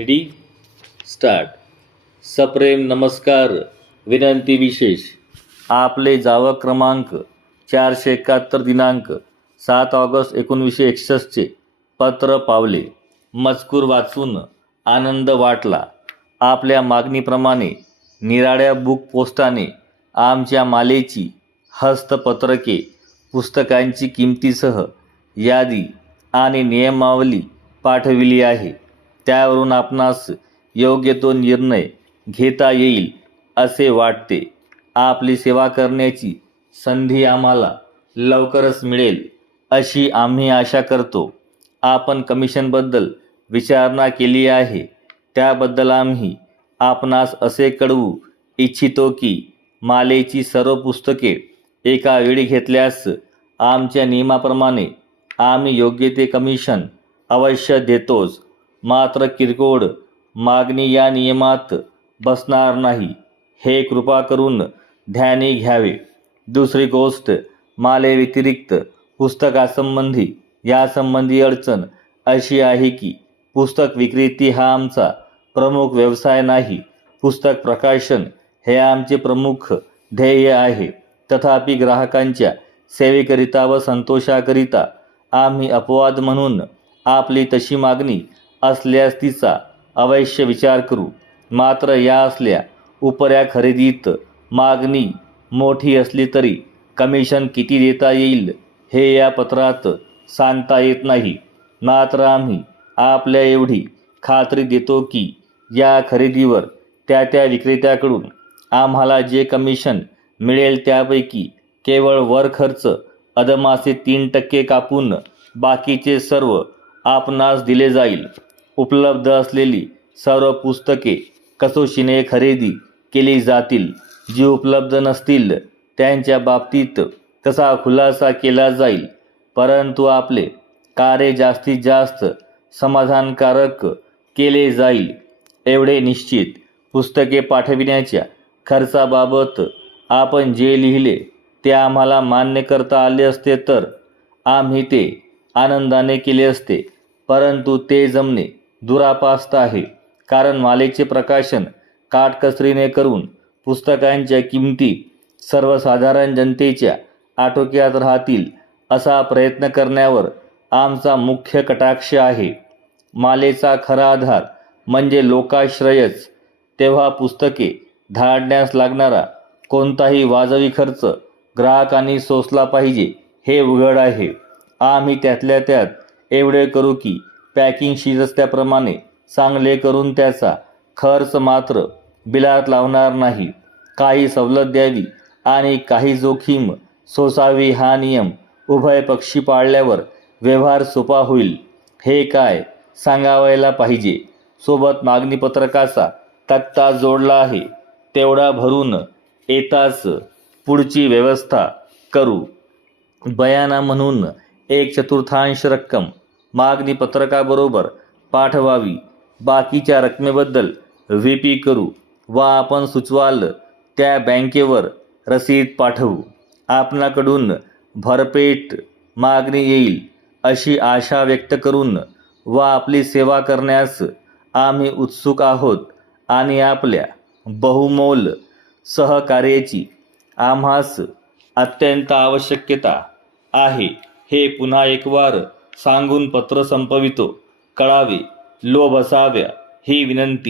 Ready start सप्रेम नमस्कार विनंती विशेष आपले जावा क्रमांक चारशे एकाहत्तर दिनांक सात ऑगस्ट एकोणीसशे एकसष्टचे पत्र पावले मजकूर वाचून आनंद वाटला आपल्या मागणीप्रमाणे निराळ्या बुक पोस्टाने आमच्या मालेची हस्तपत्रके पुस्तकांची किमतीसह यादी आणि नियमावली पाठविली आहे त्यावरून आपणास योग्य तो निर्णय घेता येईल असे वाटते. आपली सेवा करण्याची संधी आम्हाला लवकरच मिळेल अशी आम्ही आशा करतो. आपण कमिशनबद्दल विचारणा केली आहे. त्याबद्दल आम्ही आपणास असे कळवू इच्छितो की मालेची सर्व पुस्तके एका वेळी घेतल्यास आमच्या नियमाप्रमाणे आम्ही योग्य ते कमिशन अवश्य देतोच. मात्र किरकोळ मागणी या नियमात बसणार नाही. हे कृपा करून ध्यानी घ्यावे. दुसरी गोष्ट मालेव्यतिरिक्त पुस्तकासंबंधी यासंबंधी अडचण अशी आहे की पुस्तक विक्रेती हा आमचा प्रमुख व्यवसाय नाही. पुस्तक प्रकाशन हे आमचे प्रमुख ध्येय आहे. तथापि ग्राहकांच्या सेवेकरिता व संतोषाकरिता आम्ही अपवाद म्हणून आपली तशी मागणी असल्यास तिचा अवश्य विचार करू. मात्र या असल्या उपऱ्या खरेदीत मागणी मोठी असली तरी कमिशन किती देता येईल हे या पत्रात सांगता येत नाही. मात्र आम्ही आपल्या एवढी खात्री देतो की या खरेदीवर त्या त्या विक्रेत्याकडून आम्हाला जे कमिशन मिळेल त्यापैकी केवळ वर खर्च अदमासे तीन टक्के कापून बाकीचे सर्व आपणास दिले जाईल. उपलब्ध असलेली सर्व पुस्तके कसोशीने खरेदी केली जातील. जी उपलब्ध नसतील त्यांच्या बाबतीत तसा खुलासा केला जाईल. परंतु आपले कार्य जास्तीत जास्त समाधानकारक केले जाईल एवढे निश्चित पुस्तके पाठविण्याच्या खर्चाबाबत आपण जे लिहिले ते आम्हाला मान्य करता आले असते तर आम्ही ते आनंदाने केले असते. परंतु ते जमणे दुरापास्त आहे. कारण मालेचे प्रकाशन काटकसरीने करून पुस्तकांच्या किमती सर्वसाधारण जनतेच्या आटोक्यात राहतील असा प्रयत्न करण्यावर आमचा मुख्य कटाक्ष आहे. मालेचा खरा आधार म्हणजे लोकाश्रयच. तेव्हा पुस्तके धाडण्यास लागणारा कोणताही वाजवी खर्च ग्राहकांनी सोसला पाहिजे हे उघड आहे. आम्ही त्यातल्या त्यात एवढे करू की पॅकिंग शिजस्त्याप्रमाणे चांगले करून त्याचा खर्च मात्र बिलात लावणार नाही. काही सवलत द्यावी आणि काही जोखीम सोसावी हा नियम उभय पक्षी पाळल्यावर व्यवहार सोपा होईल. हे काय सांगावायला पाहिजे? सोबत मागणीपत्रकाचा तक्ता जोडला आहे. तेवढा भरून येताच पुढची व्यवस्था करू. बयाना म्हणून एक चतुर्थांश रक्कम मागणी पत्रकाबरोबर पाठवावी. बाकीच्या रकमेबद्दल व्ही पी करू वा आपण सुचवाल त्या बँकेवर रसीद पाठवू. आपणाकडून भरपेट मागणी येईल अशी आशा व्यक्त करून व आपली सेवा करण्यास आम्ही उत्सुक आहोत आणि आपल्या बहुमोल सहकार्याची आम्हास अत्यंत आवश्यकता आहे. हे पुन्हा एकवार सांगून पत्र संपवितो. कळावे. लोभ असाव्या. ही विनंती.